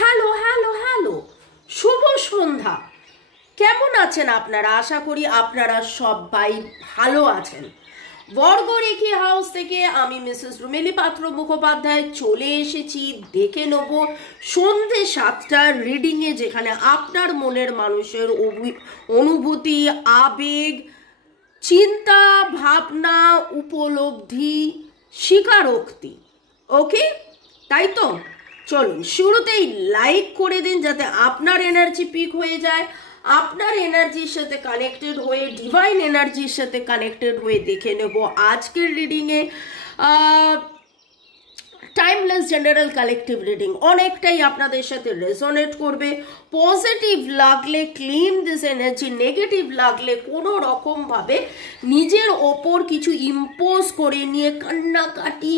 Hello hello hello, শুভ সন্ধ্যা। কেমন আছেন আপনারা? আশা করি আপনারা সবাই ভালো আছেন। বর্গরেখি হাউস থেকে আমি মিসেস রুমেলি পাত্র মুখোপাধ্যায় চলে এসেছি। দেখে নেব সন্ধে 7টার রিডিংয়ে, যেখানে আপনার মনের মানুষের অনুভূতি, আবেগ, চিন্তা, ভাবনা, উপলব্ধি, স্বীকারোক্তি। ওকে, তাই তো? চলুন শুরুতেই লাইক করে দিন যাতে আপনার এনার্জি পিক হয়ে যায়। আপনার এনার্জির সাথে কানেক্টেড হয়ে, ডিভাইন এনার্জির সাথে কানেক্টেড হয়ে দেখে নেব আজকের রিডিংয়ে টাইমলেস জেনারেল কালেকটিভ রিডিং। অনেকটাই আপনাদের সাথে রেজোনেট করবে। পজিটিভ লাগলে ক্লেম দিস এনার্জি, নেগেটিভ লাগলে কোনো রকমভাবে নিজের ওপর কিছু ইম্পোজ করে নিয়ে কান্নাকাটি,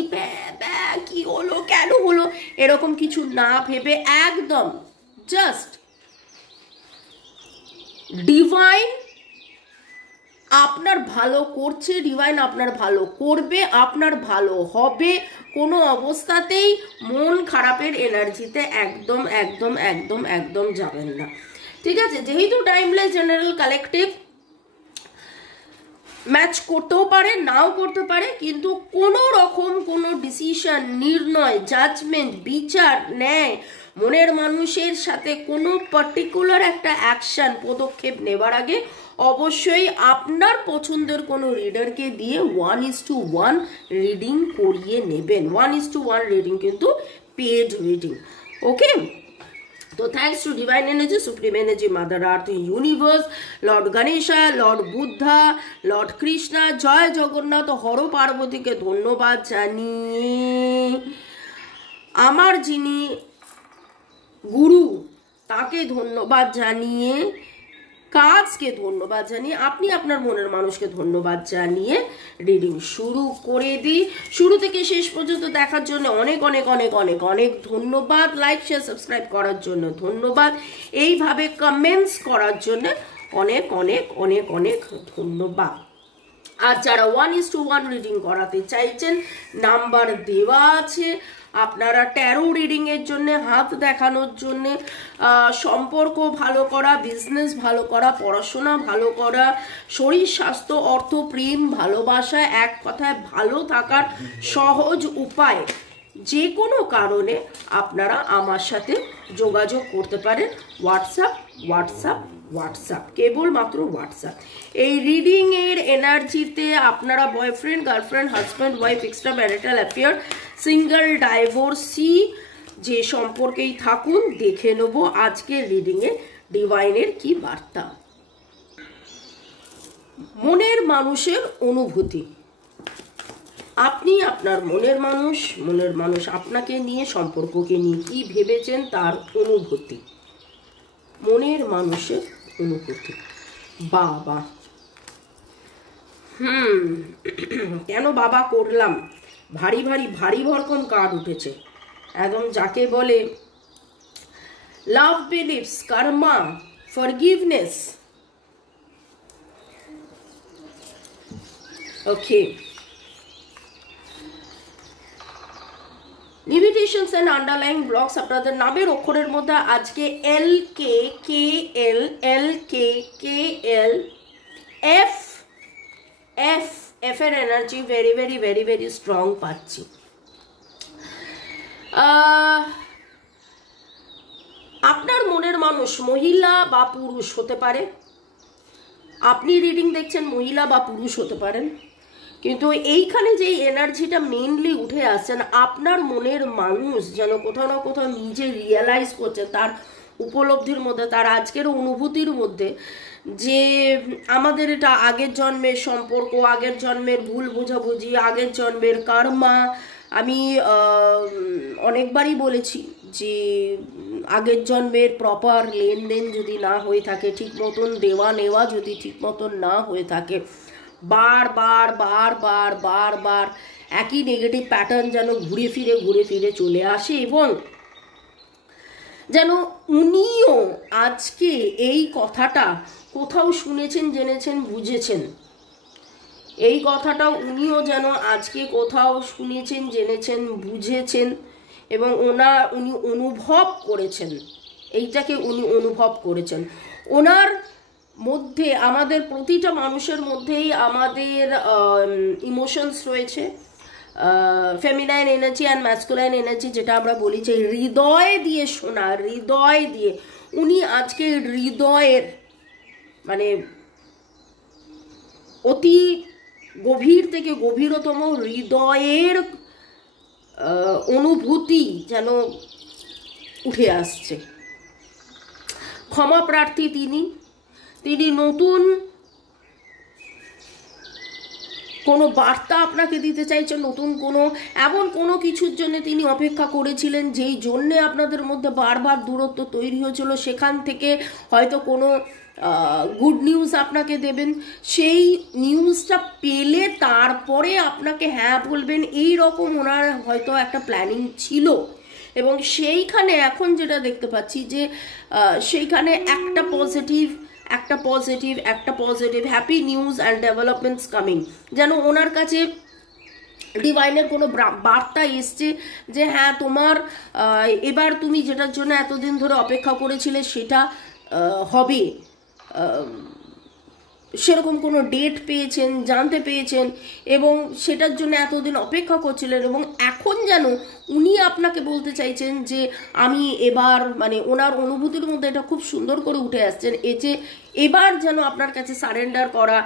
কি হলো, কেন হলো, এরকম কিছু না ভেবে একদম জাস্ট ডিভাইন আপনার ভালো করছে, ডিভাইন আপনার ভালো করবে, আপনার ভালো হবে। কোনো অবস্থাতেই মন খারাপের এনার্জিতে একদম একদম একদম একদম যাবেন না, ঠিক আছে? যেহেতু টাইমলেস জেনারেল কালেকটিভ ম্যাচ করতেও পারে, নাও করতে পারে, কিন্তু কোনো রকম কোনো ডিসিশন, নির্ণয়, জাজমেন্ট, বিচার, ন্যায়, মনের মানুষের সাথে কোনো পার্টিকুলার একটা অ্যাকশন, পদক্ষেপ নেবার আগে অবশ্যই আপনার পছন্দের কোনো রিডারকে দিয়ে 1:1 রিডিং করিয়ে নেবেন। 1:1 রিডিং কিন্তু পেড রিডিং। ওকে, তো thanks to divine energy, supreme energy, mother earth, universe, lord Ganesha, lord Buddha, lord Krishna, জয় জগন্নাথ, হর পার্বতীকে ধন্যবাদ জানিয়ে, আমার যিনি গুরু তাকে ধন্যবাদ জানিয়ে, কাজকে ধন্যবাদ জানিয়ে, আপনি আপনার মনের মানুষকে ধন্যবাদ জানিয়ে রিডিং শুরু করে দিই। শুরু থেকে শেষ পর্যন্ত দেখার জন্য অনেক অনেক অনেক অনেক অনেক ধন্যবাদ। লাইক, শেয়ার, সাবস্ক্রাইব করার জন্য ধন্যবাদ। এইভাবে কমেন্টস করার জন্য অনেক অনেক অনেক অনেক ধন্যবাদ। আর যারা 1:1 রিডিং করাতে চাইছেন, নাম্বার দেওয়া আছে। আপনারা ট্যারো রিডিংয়ের জন্য, হাত দেখানোর জন্য, সম্পর্ক ভালো করা, বিজনেস ভালো করা, পড়াশোনা ভালো করা, শরীর স্বাস্থ্য, অর্থ, প্রেম, ভালোবাসা, এক কথায় ভালো থাকার সহজ উপায়, যে কোনো কারণে আপনারা আমার সাথে যোগাযোগ করতে পারেন। হোয়াটসঅ্যাপ, কেবলমাত্র হোয়াটসঅ্যাপ। এই রিডিং এর এনার্জিতে আপনারা boyfriend, girlfriend, husband, wife, extra marital affair, single, divorcee, যে সম্পর্কেই থাকুন, দেখে নেব আজকের রিডিং এ ডিভাইনের কি বার্তা। মনের মানুষের অনুভূতি। আপনি আপনার মনের মানুষ আপনাকে নিয়ে, সম্পর্ককে নিয়ে কি ভেবেছেন, তার অনুভূতি। মনের মানুষের অনুভূতি। বাবা, কেন বাবা করলাম? ভারী ভারী ভারী ভরকম কার্ড উঠেছে একদম, যাকে বলে love, believes, karma, forgiveness. Okay, limitations and underlying blocks. আপনাদের নামের অক্ষরের মধ্যে আজকে L K, K L, L K, K L, F, F, F এর energy very very very very strong পাচ্ছি। আপনার মনের মানুষ মহিলা বা পুরুষ হতে পারে। আপনি রিডিং দেখছেন, মহিলা বা পুরুষ হতে পারেন, কিন্তু এইখানে যে এনার্জিটা মেইনলি উঠে আসছেন, আপনার মনের মানুষ যেন কোথাও না কোথাও নিজে রিয়েলাইজ করছে তার উপলব্ধির মধ্যে, তার আজকের অনুভূতির মধ্যে, যে আমাদের এটা আগের জন্মের সম্পর্ক, আগের জন্মের ভুল বোঝাবুঝি, আগের জন্মের কর্মা। আমি অনেকবারই বলেছি যে আগের জন্মের প্রপার লেনদেন যদি না হয়ে থাকে, ঠিক মতন দেওয়া নেওয়া যদি ঠিক মতন না হয়ে থাকে, বারবার একই নেগেটিভ প্যাটার্ন যেন ঘুরে ফিরে চলে আসে, এবং যেন উনিও আজকে এই কথাটা কোথাও শুনেছেন, জেনেছেন, বুঝেছেন। এই কথাটা উনিও যেন আজকে কোথাও শুনেছেন, জেনেছেন, বুঝেছেন, এবং উনি অনুভব করেছেন, এইটাকে উনি অনুভব করেছেন। ওনার মধ্যে, আমাদের প্রতিটা মানুষের মধ্যেই আমাদের ইমোশনস রয়েছে, feminine energy and masculine energy, যেটা আমরা বলি যে হৃদয় দিয়ে শোনা, হৃদয় দিয়ে। উনি আজকে হৃদয়ের মানে অতি গভীর থেকে গভীরতম হৃদয়ের অনুভূতি যেন উঠে আসছে। ক্ষমা প্রার্থী তিনি নতুন কোনো বার্তা আপনাকে দিতে চাইছেন, নতুন কোনো এমন কোনো কিছুর জন্য তিনি অপেক্ষা করেছিলেন, যেই জন্যে আপনাদের মধ্যে বারবার দূরত্ব তৈরি হয়েছিল। সেখান থেকে হয়তো কোনো গুড নিউজ আপনাকে দেবেন, সেই নিউজটা পেলে তারপরে আপনাকে হ্যাঁ বলবেন, এই রকম ওনার হয়তো একটা প্ল্যানিং ছিল। এবং সেইখানে এখন যেটা দেখতে পাচ্ছি যে সেইখানে একটা positive happy news and developments coming, যেন ওনার কাছে ডিভাইনের কোনো বার্তা এসছে যে হ্যাঁ তোমার এবার তুমি যেটার জন্য এতদিন ধরে অপেক্ষা করেছিলে সেটা হবে। সেরকম কোনো ডেট পেয়েছেন, জানতে পেয়েছেন, এবং সেটার জন্য এতদিন অপেক্ষা করছিলেন, এবং এখন যেন উনি আপনাকে বলতে চাইছেন যে আমি এবার, মানে ওনার অনুভূতির মধ্যে এটা খুব সুন্দর করে উঠে আসছেন, যে এবার যেন আপনার কাছে সারেন্ডার করা,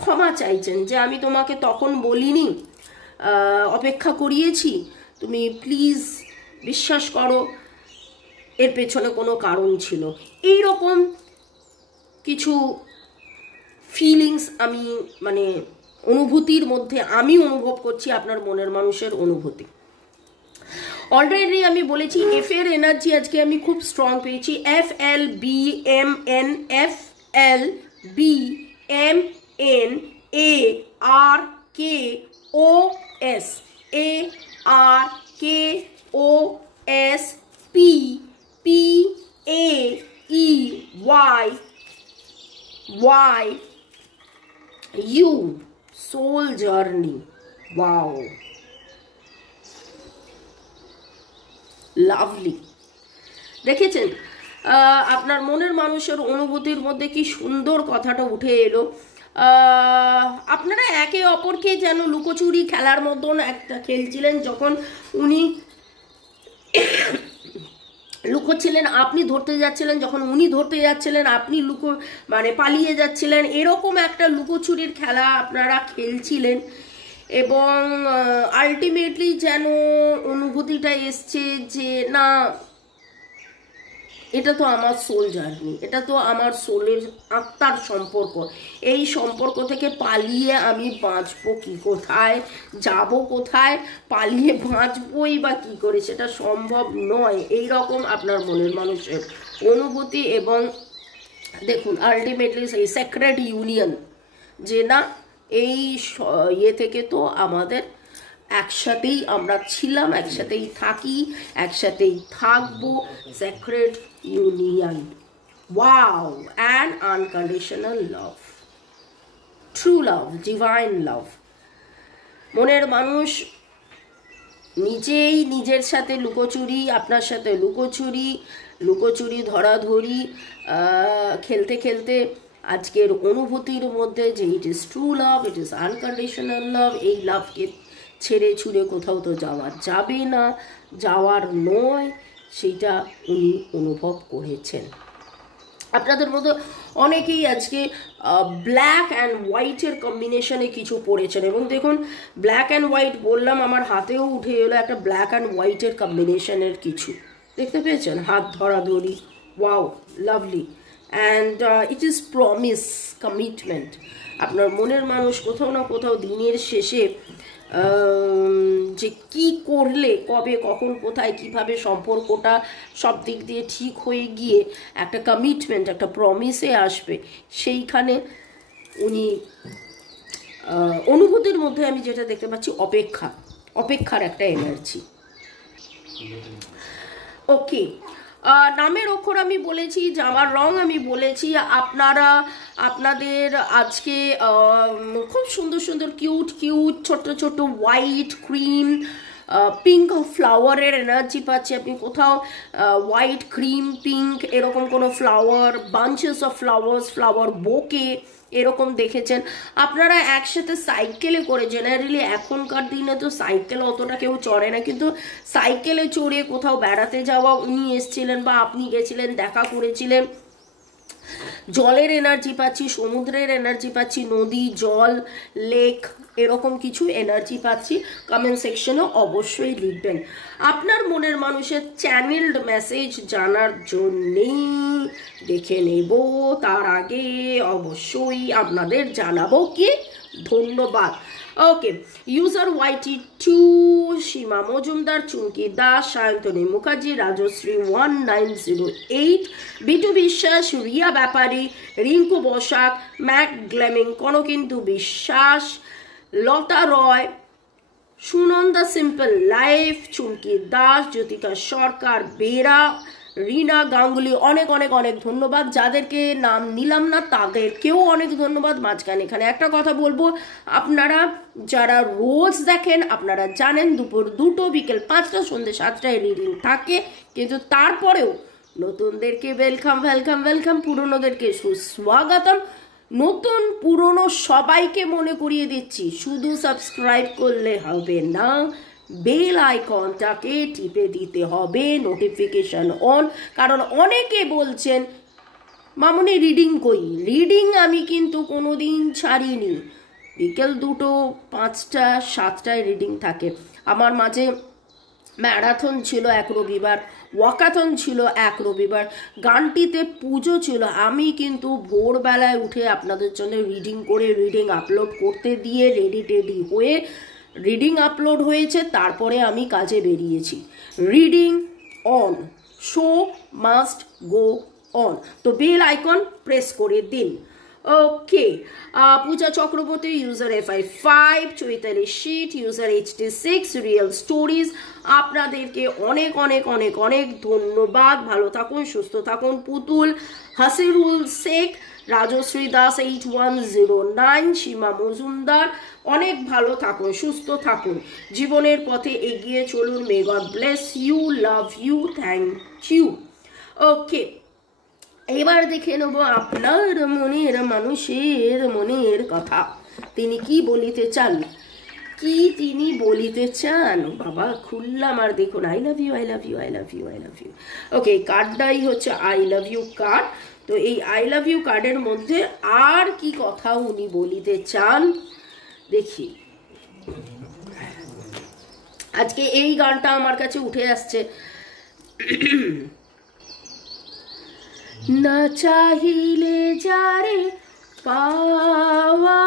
ক্ষমা চাইছেন যে আমি তোমাকে তখন বলিনি, অপেক্ষা করিয়েছি, তুমি প্লিজ বিশ্বাস করো এর পেছনে কোনো কারণ ছিল। এই রকম কিছু ফিলিংস আমি মানে অনুভূতির মধ্যে আমি অনুভব করছি, আপনার মনের মানুষের অনুভূতি। অলরেডি আমি বলেছি এফ এর এনার্জি আজকে আমি খুব স্ট্রং পেয়েছি। FLBMNFLBARKOS soul journey. Wow, lovely. দেখেছেন আপনার মনের মানুষের অনুভূতির মধ্যে কি সুন্দর কথাটা উঠে এলো। আপনারা একে অপরকে যেন লুকোচুরি খেলার মতন একটা খেলছিলেন, যখন উনি লুকোচ্ছিলেন আপনি ধরতে যাচ্ছিলেন, যখন উনি ধরতে যাচ্ছিলেন আপনি মানে পালিয়ে যাচ্ছিলেন, এরকম একটা লুকোচুরির খেলা আপনারা খেলছিলেন। এবং আলটিমেটলি যেন অনুভূতিটা এসছে যে না, এটা তো আমার সোল জার্নি, এটা তো আমার সোলের আত্মার সম্পর্ক, এই সম্পর্ক থেকে পালিয়ে আমি বাঁচবো কি, কোথায় যাব, কোথায় পালিয়ে বাঁচবই বা কি করে, সেটা সম্ভব নয়। এই রকম আপনার মনের মানুষের অনুভূতি। এবং দেখুন আলটিমেটলি সেই সেক্রেট ইউনিয়ন, যে না এই ইয়ে থেকে তো আমাদের একসাথেই আমরা ছিলাম, একসাথেই থাকি, একসাথেই থাকবো, secret union. Wow, and unconditional love, true love, divine love. মনের মানুষ নিজেই নিজের সাথে লুকোচুরি, আপনার সাথে লুকোচুরি ধরাধরি খেলতে খেলতে আজকের অনুভূতির মধ্যে যে it is true love, it is unconditional love, এই লাভকে ছেড়ে ছুড়ে কোথাও তো যাওয়া যাবে না, যাওয়ার নয়, সেইটা উনি অনুভব করেছেন। আপনাদের মধ্যে অনেকেই আজকে ব্ল্যাক অ্যান্ড হোয়াইটের কম্বিনেশনে কিছু পড়েছেন, এবং দেখুন ব্ল্যাক অ্যান্ড হোয়াইট বললাম, আমার হাতেও উঠে এলো একটা ব্ল্যাক অ্যান্ড হোয়াইটের কম্বিনেশনের কিছু, দেখতে পেয়েছেন, হাত ধরাধরি। Wow, lovely. And it is promise, commitment. আপনার মনের মানুষ কোথাও না কোথাও দিনের শেষে যে কি করলে, কবে, কখন, কোথায়, কিভাবে সম্পর্কটা সব দিক দিয়ে ঠিক হয়ে গিয়ে একটা কমিটমেন্ট, একটা প্রমিসে আসবে, সেইখানে উনি অনুভূতির মধ্যে আমি যেটা দেখতে পাচ্ছি অপেক্ষার একটা এনার্জি। ওকে, নামের অক্ষর আমি বলেছি, জামার রং আমি বলেছি। আপনাদের আজকে খুব সুন্দর সুন্দর কিউট ছোট ছোট হোয়াইট, ক্রিম, পিঙ্ক ফ্লাওয়ারের এনার্জি পাচ্ছি, আপনি কোথাও হোয়াইট ক্রিম পিঙ্ক এরকম কোনো flower, bunches of flowers, flower bouquet এরকম দেখেছেন। আপনারা একসাথে সাইকেলে করে, জেনারেলি এখনকার দিনে তো সাইকেল অতটা কেউ চড়ে না, কিন্তু সাইকেলে চড়ে কোথাও বেড়াতে যাওয়া, উনি এসেছিলেন বা আপনি গেছিলেন, দেখা করেছিলেন। জলের এনার্জি পাচ্ছি, সমুদ্রের এনার্জি পাচ্ছি, নদী, জল, লেক এরকম কিছু এনার্জি পাচ্ছি। কমেন্ট সেকশনে অবশ্যই লিখবেন। আপনার মনের মানুষের চ্যানেলড মেসেজ জানার জন্যেই দেখে নেব, তার আগে অবশ্যই আপনাদের জানাবো কি ধন্যবাদ। ওকে, ইউজার YT2, সীমা মজুমদার, চুমকি দাস, সায়ন্তনী মুখার্জি, রাজশ্রী 1908, বিটু বিশ্বাস, রিয়া ব্যাপারী, রিঙ্কু বসাক, ম্যাক গ্ল্যামিং, কনকিন্তু বিশ্বাস, লতা রয়, সুনন্দা সিম্পল লাইফ, চুমকি দাস, জ্যোতিকা সরকার, বেরা, রিনা গাঙ্গুলি, অনেক অনেক অনেক ধন্যবাদ। যাদেরকে নাম নিলাম না তাদেরকেও অনেক ধন্যবাদ। মাঝখানে এখানে একটা কথা বলবো, আপনারা যারা রোজ দেখেন আপনারা জানেন দুপুর 2টো, বিকেল 5টা, সন্ধ্যে 7টায় রিডিং থাকে, কিন্তু তারপরেও নতুনদেরকে ওয়েলকাম ওয়েলকাম ওয়েলকাম, পুরনোদেরকে সুস্বাগতম। নতুন পুরনো সবাইকে মনে করিয়ে দিচ্ছি, শুধু সাবস্ক্রাইব করলে হবে না, বেল আইকনটাকে টিপে দিতে হবে, নোটিফিকেশন অন। কারণ অনেকে বলছেন মামনি রিডিং কই, রিডিং আমি কিন্তু কোনোদিন ছাড়িনি। বিকেল 2টো, 5টা, 7টায় রিডিং থাকে। আমার মাঝে ম্যারাথন ছিল এক রবিবার, ওয়াকাথন ছিল এক রবিবার, গানটিতে পুজো ছিল। আমি কিন্তু ভোরবেলায় উঠে আপনাদের জন্য রিডিং করে, রিডিং আপলোড করতে দিয়ে রেডি টেডি হয়ে রিডিং আপলোড হয়েছে, তারপরে আমি কাজে বেরিয়েছি। Reading on, show must go on. তো বেল আইকন প্রেস করে দিন। ওকে, পূজা চক্রবর্তী, ইউজার FI5, চৈতালি শীত, ইউজার HT6, রিয়েল স্টোরিজ, আপনাদেরকে অনেক অনেক অনেক অনেক ধন্যবাদ। ভালো থাকুন, সুস্থ থাকুন। পুতুল, হাসিরুল শেখ, রাজশ্রী দাস 8109, সীমা মজুমদার, অনেক ভালো থাকুন, সুস্থ থাকুন, জীবনের পথে এগিয়ে চলুন। May God bless you, love you, thank you. Okay, এবার দেখে নেব আপনার মনের মানুষের মনের কথা। তিনি কি বলিতে চান, কি তিনি বলিতে চান। বাবা খুললাম আর দেখুন, I love you, I love you, I love you, I love you. Okay, কার্ডটাই হচ্ছে আই লাভ ইউ কার্ড। তো এই আই লাভ ইউ কার্ডের মধ্যে আর কি কথা উনি বলিতে চান দেখি। আজকে এই গানটা আমার কাছে উঠে আসছে, না চাহিলে যারে পাওয়া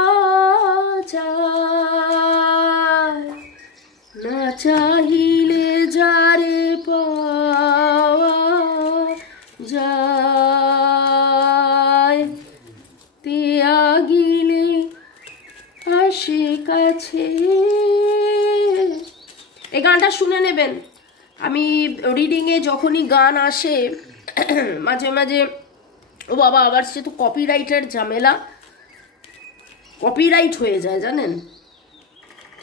যায়, না চাহিলে যারে পাওয়া যায়, তে আগিলে আসে কাছে। এই গানটা শুনে নেবেন। আমি রিডিংয়ে যখনই গান আসে মাঝে মাঝে, ও বাবা আবার সে তো কপিরাইটের ঝামেলা, কপিরাইট হয়ে যায় জানেন,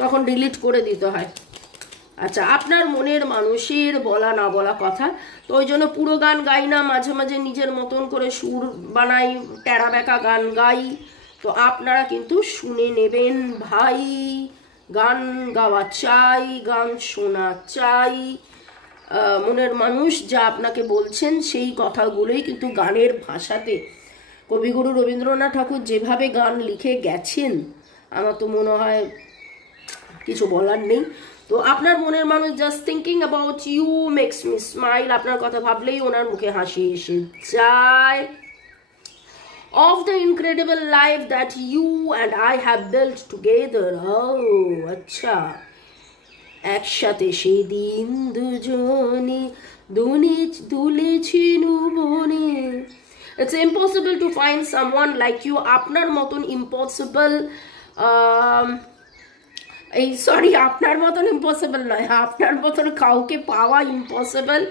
তখন ডিলিট করে দিতে হয়। আচ্ছা, আপনার মনের মানুষের বলা না বলা কথা, তো ওই জন্য পুরো গান গাই না, মাঝে মাঝে নিজের মতন করে সুর বানাই, টেরা বেঁকা গান গাই। তো আপনারা কিন্তু শুনে নেবেন ভাই, গান গাওয়া চাই, গান শোনা চাই। মনের মানুষ যা আপনাকে বলছেন সেই কথাগুলোই কিন্তু গানের ভাষাতে কবিগুরু রবীন্দ্রনাথ ঠাকুর যেভাবে গান লিখে গেছেন, আমার তো মনে হয় কিছু বলার নেই। তো আপনার মনের মানুষ just thinking about you makes me smile. আপনার কথা ভাবলেই ওনার মুখে হাসি এসে যায়। Of the incredible life that you and I have built together. Oh, আচ্ছা, একসাথে সেদিন দুজনে দুলেছি বনে। It's impossible to find someone like you. আপনার মতন ইম্পসিবল, এই সরি, আপনার মতন ইম্পসিবল নয়, আপনার মতন কাউকে পাওয়া impossible.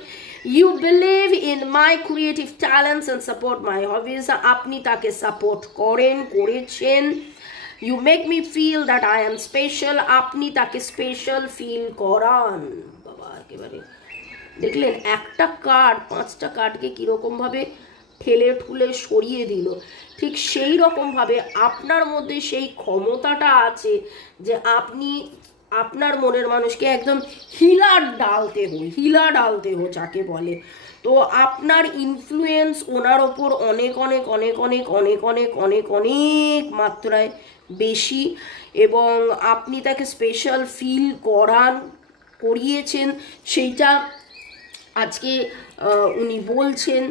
You believe in my creative talents and support my hobbies. আপনি তাকে সাপোর্ট করেন, করেছেন। You make me feel that I am special, আপনি তাকে স্পেশাল ফিল করান। বাবা একেবারে দেখলেন একটা কার্ড 5টা কার্ডকে কীরকমভাবে ঠেলে ঠুলে সরিয়ে দিল। ঠিক সেই রকমভাবে আপনার মধ্যে সেই ক্ষমতাটা আছে যে আপনি আপনার মনের মানুষকে একদম হিলা ডালতে হো যাকে বলে। তো আপনার ইনফ্লুয়েন্স ওনার ওপর অনেক অনেক অনেক অনেক অনেক অনেক অনেক অনেক মাত্রায় বেশি, এবং আপনি তাকে স্পেশাল ফিল করিয়েছেন, সেইটা আজকে উনি বলছেন।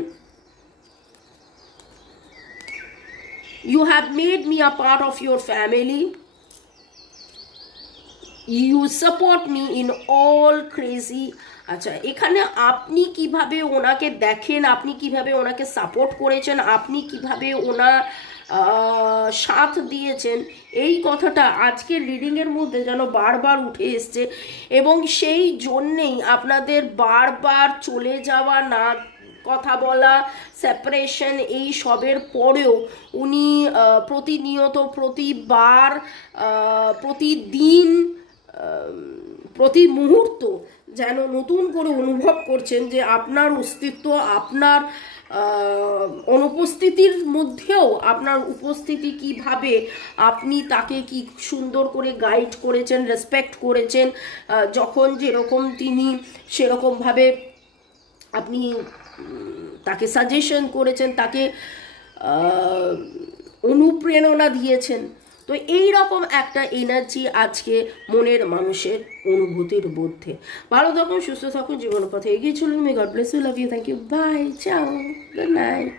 You have made me a part of your family. You support me in all crazy. আচ্ছা, এখানে আপনি কিভাবে ওনাকে দেখেন, আপনি কিভাবে ওনাকে সাপোর্ট করেছেন, আপনি কিভাবে ওনার সাথ দিয়েছেন, এই কথাটা আজকের রিডিংয়ের মধ্যে যেন বারবার উঠে এসছে। এবং সেই জন্যেই আপনাদের বারবার চলে যাওয়া, না কথা বলা, সেপারেশন, এই সবের পরেও উনি প্রতিনিয়ত, প্রতিবার, প্রতিদিন, প্রতি মুহূর্ত যেন নতুন করে অনুভব করছেন যে আপনার অস্তিত্ব, আপনার অনুপস্থিতির মধ্যেও আপনার উপস্থিতি কিভাবে, আপনি তাকে কি সুন্দর করে গাইড করেছেন, রেসপেক্ট করেছেন, যখন যেরকম তিনি সেরকমভাবে আপনি তাকে সাজেশন করেছেন, তাকে অনুপ্রেরণা দিয়েছেন। তো এই রকম একটা এনার্জি আজকে মনের মানুষের অনুভূতির মধ্যে। ভালো থাকুন, সুস্থ থাকুন, জীবন পথে এগিয়ে চলুন। May God bless you, love you, thank you, bye, ciao, good night.